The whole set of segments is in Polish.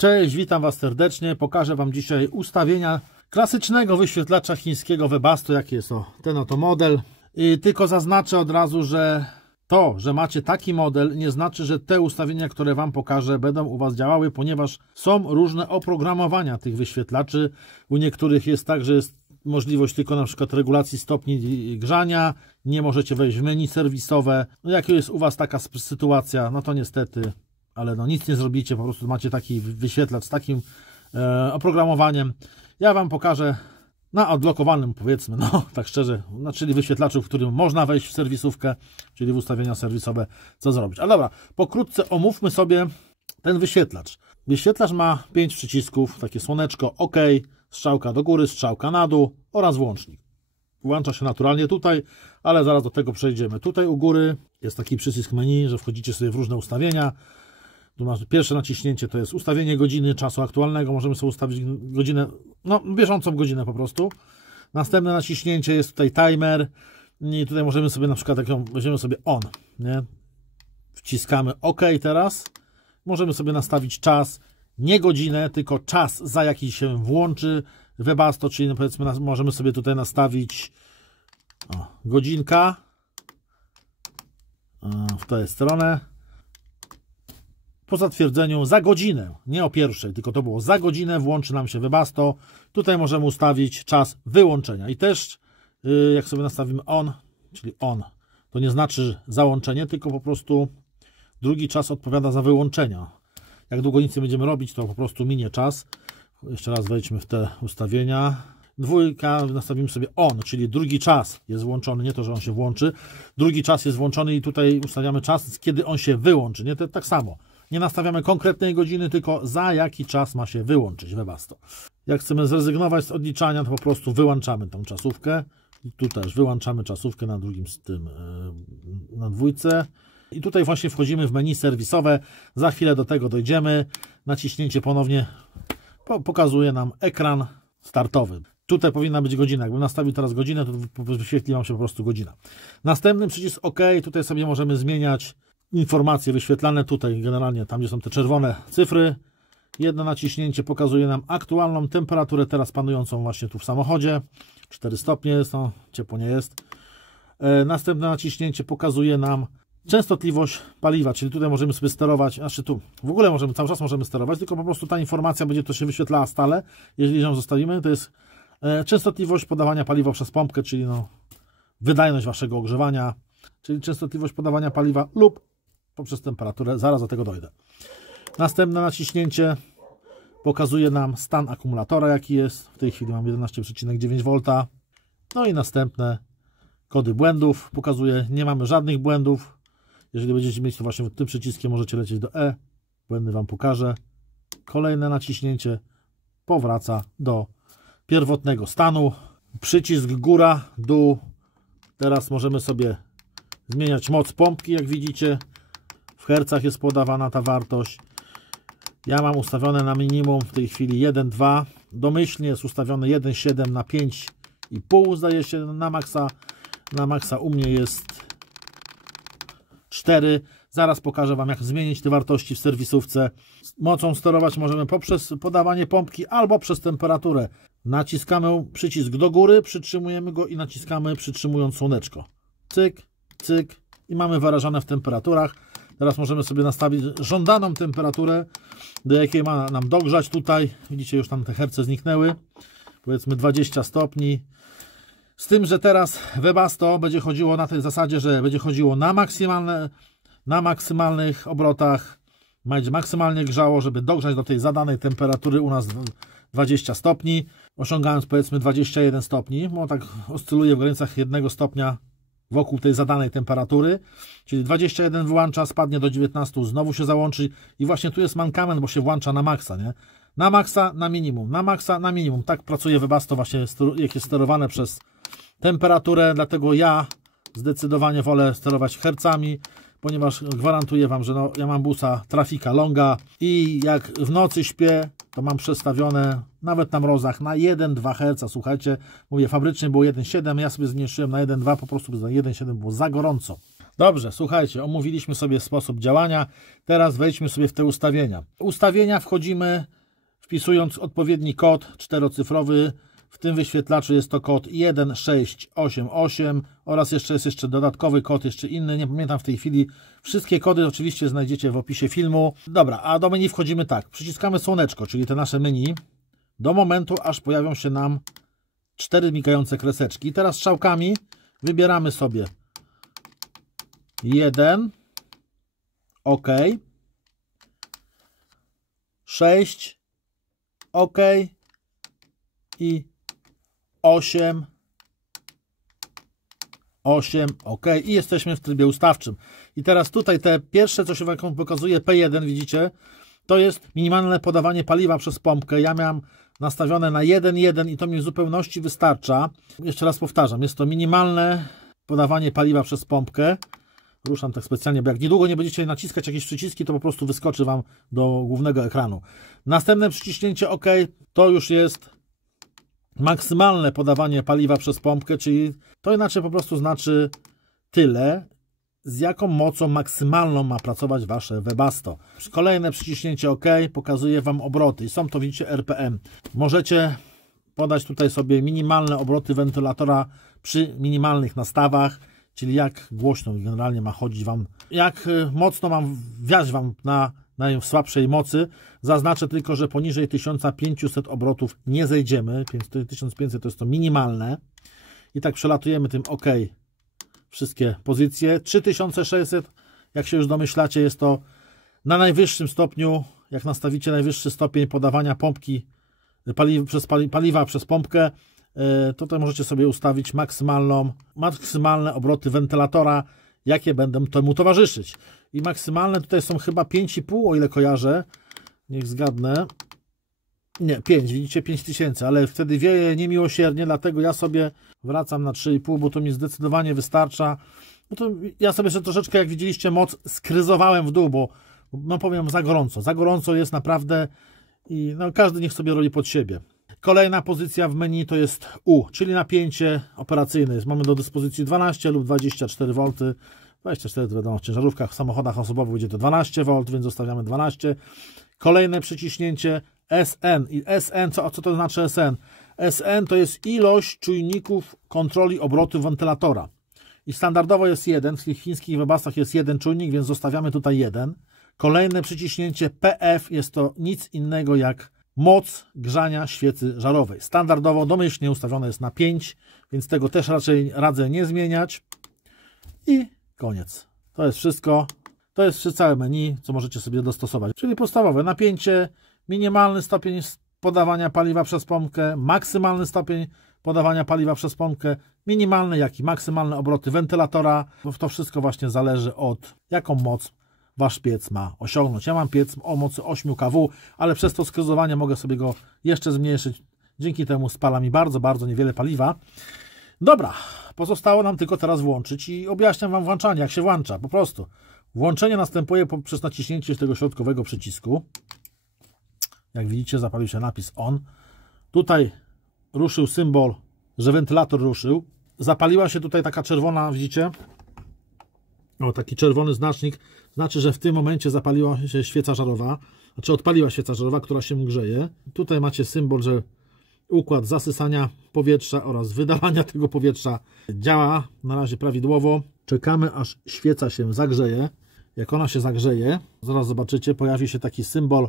Cześć, witam Was serdecznie. Pokażę Wam dzisiaj ustawienia klasycznego wyświetlacza chińskiego Webasto, jaki jest ten oto model. I tylko zaznaczę od razu, że to, że macie taki model, nie znaczy, że te ustawienia, które Wam pokażę, będą u Was działały, ponieważ są różne oprogramowania tych wyświetlaczy. U niektórych jest tak, że jest możliwość tylko na przykład regulacji stopni grzania, nie możecie wejść w menu serwisowe. No jak jest u Was taka sytuacja, no to niestety, ale no nic nie zrobicie, po prostu macie taki wyświetlacz z takim oprogramowaniem. Ja Wam pokażę na odblokowanym, powiedzmy, no tak szczerze, no, czyli wyświetlaczu, w którym można wejść w serwisówkę, czyli w ustawienia serwisowe, co zrobić. Ale dobra, pokrótce omówmy sobie ten wyświetlacz. Wyświetlacz ma 5 przycisków, takie słoneczko, OK, strzałka do góry, strzałka na dół oraz włącznik. Włącza się naturalnie tutaj, ale zaraz do tego przejdziemy. Tutaj u góry jest taki przycisk menu, że wchodzicie sobie w różne ustawienia. Tu masz pierwsze naciśnięcie, to jest ustawienie godziny czasu aktualnego. Możemy sobie ustawić godzinę, no bieżącą godzinę po prostu. Następne naciśnięcie jest tutaj timer i tutaj możemy sobie na przykład, jak ją weźmiemy sobie on, nie? Wciskamy OK teraz. Możemy sobie nastawić czas, nie godzinę, tylko czas, za jaki się włączy Webasto, czyli no powiedzmy możemy sobie tutaj nastawić godzinka w tę stronę. Po zatwierdzeniu za godzinę, nie o pierwszej, tylko to było za godzinę, włączy nam się Webasto. Tutaj możemy ustawić czas wyłączenia i też jak sobie nastawimy on, czyli on, to nie znaczy załączenie, tylko po prostu drugi czas odpowiada za wyłączenia. Jak długo nic nie będziemy robić, to po prostu minie czas. Jeszcze raz wejdźmy w te ustawienia. Dwójka, nastawimy sobie on, czyli drugi czas jest włączony, nie to, że on się włączy. Drugi czas jest włączony i tutaj ustawiamy czas, kiedy on się wyłączy. Nie, to tak samo. Nie nastawiamy konkretnej godziny, tylko za jaki czas ma się wyłączyć Webasto. Jak chcemy zrezygnować z odliczania, to po prostu wyłączamy tą czasówkę. I tu też wyłączamy czasówkę na drugim z tym, na dwójce. I tutaj właśnie wchodzimy w menu serwisowe. Za chwilę do tego dojdziemy. Naciśnięcie ponownie pokazuje nam ekran startowy. Tutaj powinna być godzina. Jakbym nastawił teraz godzinę, to wyświetli nam się po prostu godzina. Następny przycisk OK. Tutaj sobie możemy zmieniać informacje wyświetlane. Tutaj generalnie tam, gdzie są te czerwone cyfry. Jedno naciśnięcie pokazuje nam aktualną temperaturę teraz panującą właśnie tu w samochodzie. 4 stopnie jest, no ciepło nie jest. Następne naciśnięcie pokazuje nam częstotliwość paliwa, czyli tutaj możemy sobie sterować, znaczy tu w ogóle możemy, cały czas możemy sterować, tylko po prostu ta informacja będzie to się wyświetlała stale, jeżeli ją zostawimy. To jest częstotliwość podawania paliwa przez pompkę, czyli no, wydajność waszego ogrzewania, czyli częstotliwość podawania paliwa lub poprzez temperaturę, zaraz do tego dojdę. Następne naciśnięcie pokazuje nam stan akumulatora, jaki jest. W tej chwili mam 11,9 V. No i następne kody błędów pokazuje, nie mamy żadnych błędów. Jeżeli będziecie mieć to właśnie tym przyciskiem, możecie lecieć do E. Błędy Wam pokażę. Kolejne naciśnięcie powraca do pierwotnego stanu. Przycisk góra, dół. Teraz możemy sobie zmieniać moc pompki, jak widzicie. W hercach jest podawana ta wartość. Ja mam ustawione na minimum w tej chwili 1,2. Domyślnie jest ustawione 1,7 na 5,5 zdaje się na maksa. Na maksa u mnie jest 4. Zaraz pokażę Wam, jak zmienić te wartości w serwisówce. Mocą sterować możemy poprzez podawanie pompki albo przez temperaturę. Naciskamy przycisk do góry, przytrzymujemy go i naciskamy przytrzymując słoneczko. Cyk, cyk i mamy wyrażane w temperaturach. Teraz możemy sobie nastawić żądaną temperaturę, do jakiej ma nam dogrzać tutaj. Widzicie, już tam te herce zniknęły. Powiedzmy 20 stopni. Z tym, że teraz Webasto będzie chodziło na tej zasadzie, że będzie chodziło na maksymalnych obrotach, będzie maksymalnie grzało, żeby dogrzać do tej zadanej temperatury u nas 20 stopni, osiągając powiedzmy 21 stopni, bo tak oscyluje w granicach 1 stopnia wokół tej zadanej temperatury, czyli 21 wyłącza, spadnie do 19, znowu się załączy i właśnie tu jest mankament, bo się włącza na maksa, nie? Na maksa, na minimum, na maksa, na minimum. Tak pracuje Webasto właśnie, jak jest sterowane przez temperaturę, dlatego ja zdecydowanie wolę sterować hercami, ponieważ gwarantuję Wam, że no, ja mam busa Trafika Longa i jak w nocy śpię, to mam przestawione nawet na mrozach na 1,2 Hz. Słuchajcie, mówię, fabrycznie było 1,7, ja sobie zmniejszyłem na 1,2, po prostu na 1,7 było za gorąco. Dobrze, słuchajcie, omówiliśmy sobie sposób działania. Teraz wejdźmy sobie w te ustawienia. Ustawienia wchodzimy wpisując odpowiedni kod czterocyfrowy. W tym wyświetlaczu jest to kod 1688 oraz jest jeszcze dodatkowy kod, jeszcze inny, nie pamiętam w tej chwili. Wszystkie kody oczywiście znajdziecie w opisie filmu. Dobra, a do menu wchodzimy tak. Przyciskamy słoneczko, czyli te nasze menu, do momentu, aż pojawią się nam 4 migające kreseczki. Teraz strzałkami wybieramy sobie 1, OK, 6, OK i 8, OK i jesteśmy w trybie ustawczym. I teraz tutaj te pierwsze, co się Wam pokazuje, P1, widzicie, to jest minimalne podawanie paliwa przez pompkę. Ja miałem nastawione na 1,1 i to mi w zupełności wystarcza. Jeszcze raz powtarzam, jest to minimalne podawanie paliwa przez pompkę. Ruszam tak specjalnie, bo jak niedługo nie będziecie naciskać jakieś przyciski, to po prostu wyskoczy Wam do głównego ekranu. Następne przyciśnięcie OK to już jest maksymalne podawanie paliwa przez pompkę, czyli to inaczej po prostu znaczy tyle, z jaką mocą maksymalną ma pracować Wasze Webasto. Kolejne przyciśnięcie OK pokazuje Wam obroty i są to, widzicie, RPM. Możecie podać tutaj sobie minimalne obroty wentylatora przy minimalnych nastawach, czyli jak głośno generalnie ma chodzić Wam, jak mocno mam wiać Wam na najsłabszej mocy. Zaznaczę tylko, że poniżej 1500 obrotów nie zejdziemy. 1500 to jest to minimalne. I tak przelatujemy tym OK wszystkie pozycje. 3600, jak się już domyślacie, jest to na najwyższym stopniu. Jak nastawicie najwyższy stopień podawania pompki, paliwa przez pompkę, tutaj możecie sobie ustawić maksymalne obroty wentylatora, jakie będą temu towarzyszyć. I maksymalne tutaj są chyba 5,5, o ile kojarzę. Niech zgadnę. Nie, 5, widzicie, 5000, ale wtedy wieje niemiłosiernie, dlatego ja sobie wracam na 3,5, bo to mi zdecydowanie wystarcza. No to ja sobie troszeczkę, jak widzieliście, moc skryzowałem w dół, bo no powiem, za gorąco. Za gorąco jest naprawdę i no każdy niech sobie roli pod siebie. Kolejna pozycja w menu to jest U, czyli napięcie operacyjne. Mamy do dyspozycji 12 lub 24 V. 24 to wiadomo, w ciężarówkach, w samochodach osobowych będzie to 12 V, więc zostawiamy 12. Kolejne przyciśnięcie SN. I SN, co to znaczy SN? SN to jest ilość czujników kontroli obrotu wentylatora. I standardowo jest 1, w tych chińskich Webastach jest 1 czujnik, więc zostawiamy tutaj 1. Kolejne przyciśnięcie PF jest to nic innego jak moc grzania świecy żarowej. Standardowo domyślnie ustawione jest na 5, więc tego też raczej radzę nie zmieniać. I koniec. To jest wszystko. To jest całe menu, co możecie sobie dostosować. Czyli podstawowe napięcie, minimalny stopień podawania paliwa przez pompkę, maksymalny stopień podawania paliwa przez pompkę, minimalne, jak i maksymalne obroty wentylatora. To wszystko właśnie zależy od jaką moc Wasz piec ma osiągnąć. Ja mam piec o mocy 8 kW, ale przez to skryzowanie mogę sobie go jeszcze zmniejszyć. Dzięki temu spala mi bardzo, bardzo niewiele paliwa. Dobra, pozostało nam tylko teraz włączyć i objaśniam Wam włączanie, jak się włącza. Po prostu włączenie następuje poprzez naciśnięcie tego środkowego przycisku. Jak widzicie, zapalił się napis ON. Tutaj ruszył symbol, że wentylator ruszył. Zapaliła się tutaj taka czerwona, widzicie? O, taki czerwony znacznik. Znaczy, że w tym momencie zapaliła się świeca żarowa. Znaczy odpaliła świeca żarowa, która się grzeje. Tutaj macie symbol, że układ zasysania powietrza oraz wydalania tego powietrza działa na razie prawidłowo. Czekamy, aż świeca się zagrzeje. Jak ona się zagrzeje, zaraz zobaczycie, pojawi się taki symbol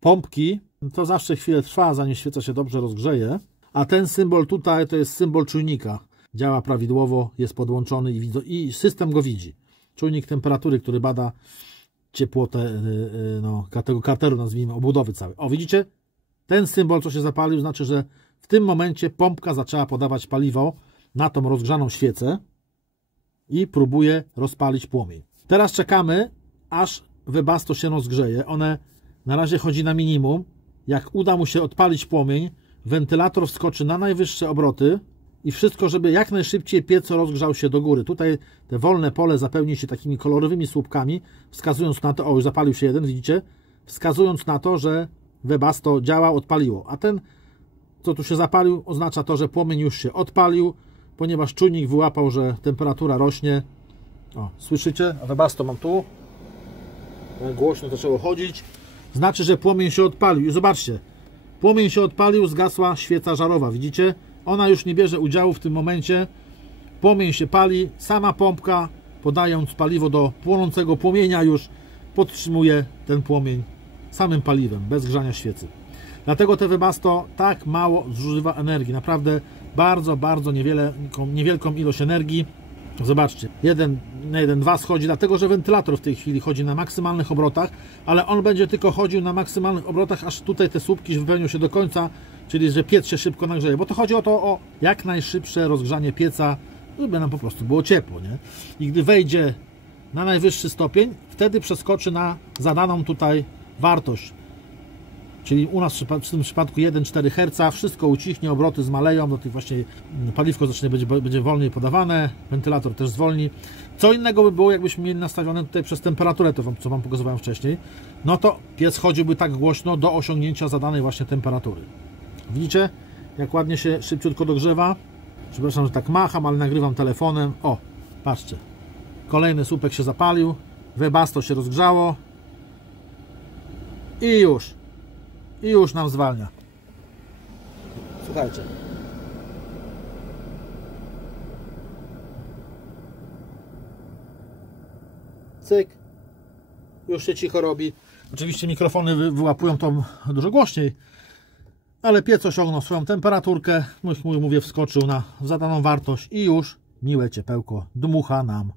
pompki. To zawsze chwilę trwa, zanim świeca się dobrze rozgrzeje. A ten symbol tutaj to jest symbol czujnika. Działa prawidłowo, jest podłączony i system go widzi. Czujnik temperatury, który bada ciepłotę tego karteru, nazwijmy, obudowy całej. O, widzicie? Ten symbol, co się zapalił, znaczy, że w tym momencie pompka zaczęła podawać paliwo na tą rozgrzaną świecę i próbuje rozpalić płomień. Teraz czekamy, aż Webasto się rozgrzeje. One na razie chodzi na minimum. Jak uda mu się odpalić płomień, wentylator wskoczy na najwyższe obroty i wszystko, żeby jak najszybciej piec rozgrzał się do góry. Tutaj te wolne pole zapełni się takimi kolorowymi słupkami, wskazując na to, o, już zapalił się jeden, widzicie? Wskazując na to, że Webasto działa, odpaliło. A ten, co tu się zapalił, oznacza to, że płomień już się odpalił, ponieważ czujnik wyłapał, że temperatura rośnie O, słyszycie? A Webasto mam tu. Głośno zaczęło chodzić. Znaczy, że płomień się odpalił. I zobaczcie, płomień się odpalił, zgasła świeca żarowa. Widzicie? Ona już nie bierze udziału w tym momencie. Płomień się pali. Sama pompka, podając paliwo do płonącego płomienia, już podtrzymuje ten płomień samym paliwem, bez grzania świecy. Dlatego te Webasto tak mało zużywa energii. Naprawdę bardzo, bardzo niewielką ilość energii. Zobaczcie, 1,2 schodzi, dlatego że wentylator w tej chwili chodzi na maksymalnych obrotach, ale on będzie tylko chodził na maksymalnych obrotach, aż tutaj te słupki wypełnią się do końca, czyli że piec się szybko nagrzeje. Bo to chodzi o jak najszybsze rozgrzanie pieca, żeby nam po prostu było ciepło, nie? I gdy wejdzie na najwyższy stopień, wtedy przeskoczy na zadaną tutaj wartość. Czyli u nas w tym przypadku 1,4 Hz, wszystko ucichnie, obroty zmaleją, do tych właśnie paliwko będzie wolniej podawane, wentylator też zwolni. Co innego by było, jakbyśmy mieli nastawione tutaj przez temperaturę, to co Wam pokazywałem wcześniej, no to piec chodziłby tak głośno do osiągnięcia zadanej właśnie temperatury. Widzicie, jak ładnie się szybciutko dogrzewa? Przepraszam, że tak macham, ale nagrywam telefonem. O, patrzcie, kolejny słupek się zapalił, Webasto się rozgrzało i już nam zwalnia. Słuchajcie. Cyk. Już się cicho robi. Oczywiście mikrofony wyłapują to dużo głośniej, ale piec osiągnął swoją temperaturkę. Mówię, wskoczył na zadaną wartość i już miłe ciepełko dmucha nam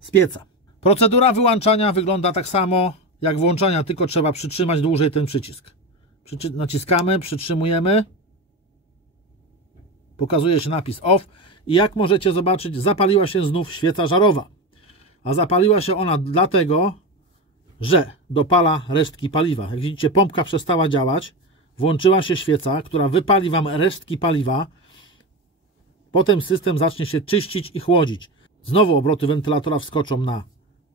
z pieca. Procedura wyłączania wygląda tak samo jak włączania, tylko trzeba przytrzymać dłużej ten przycisk. Naciskamy, przytrzymujemy. Pokazuje się napis OFF i jak możecie zobaczyć, zapaliła się znów świeca żarowa. A zapaliła się ona dlatego, że dopala resztki paliwa. Jak widzicie, pompka przestała działać, włączyła się świeca, która wypali Wam resztki paliwa. Potem system zacznie się czyścić i chłodzić. Znowu obroty wentylatora wskoczą na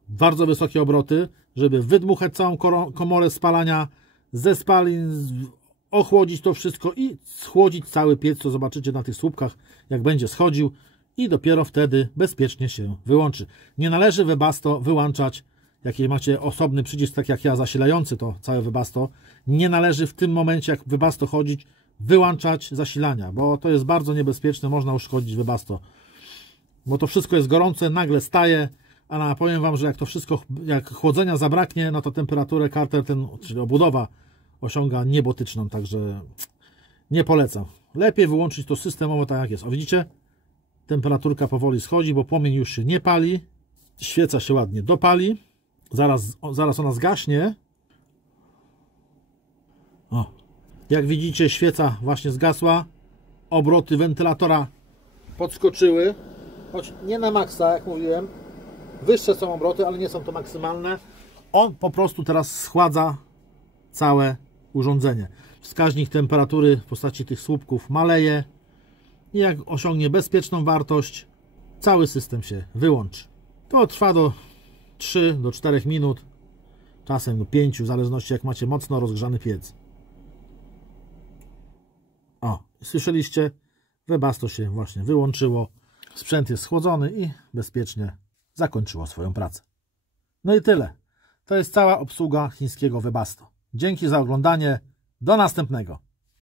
bardzo wysokie obroty, żeby wydmuchać całą komorę spalania ze spalin, ochłodzić to wszystko i schłodzić cały piec, co zobaczycie na tych słupkach, jak będzie schodził, i dopiero wtedy bezpiecznie się wyłączy. Nie należy Webasto wyłączać, jak macie osobny przycisk, tak jak ja, zasilający to całe Webasto, nie należy w tym momencie, jak Webasto chodzić, wyłączać zasilania, bo to jest bardzo niebezpieczne, można uszkodzić Webasto, bo to wszystko jest gorące, nagle staje, a powiem Wam, że jak to wszystko, jak chłodzenia zabraknie, no to temperaturę karter, czyli obudowa, osiąga niebotyczną, także nie polecam. Lepiej wyłączyć to systemowo, tak jak jest. O, widzicie? Temperaturka powoli schodzi, bo płomień już się nie pali. Świeca się ładnie dopali. Zaraz ona zgaśnie. O, jak widzicie, świeca właśnie zgasła. Obroty wentylatora podskoczyły. Choć nie na maksa, jak mówiłem. Wyższe są obroty, ale nie są to maksymalne. On po prostu teraz schładza całe urządzenie. Wskaźnik temperatury w postaci tych słupków maleje i jak osiągnie bezpieczną wartość, cały system się wyłączy. To trwa do 3 do 4 minut, czasem do 5, w zależności jak macie mocno rozgrzany piec. O, słyszeliście? Webasto się właśnie wyłączyło, sprzęt jest schłodzony i bezpiecznie zakończyło swoją pracę. No i tyle. To jest cała obsługa chińskiego Webasto. Dzięki za oglądanie. Do następnego.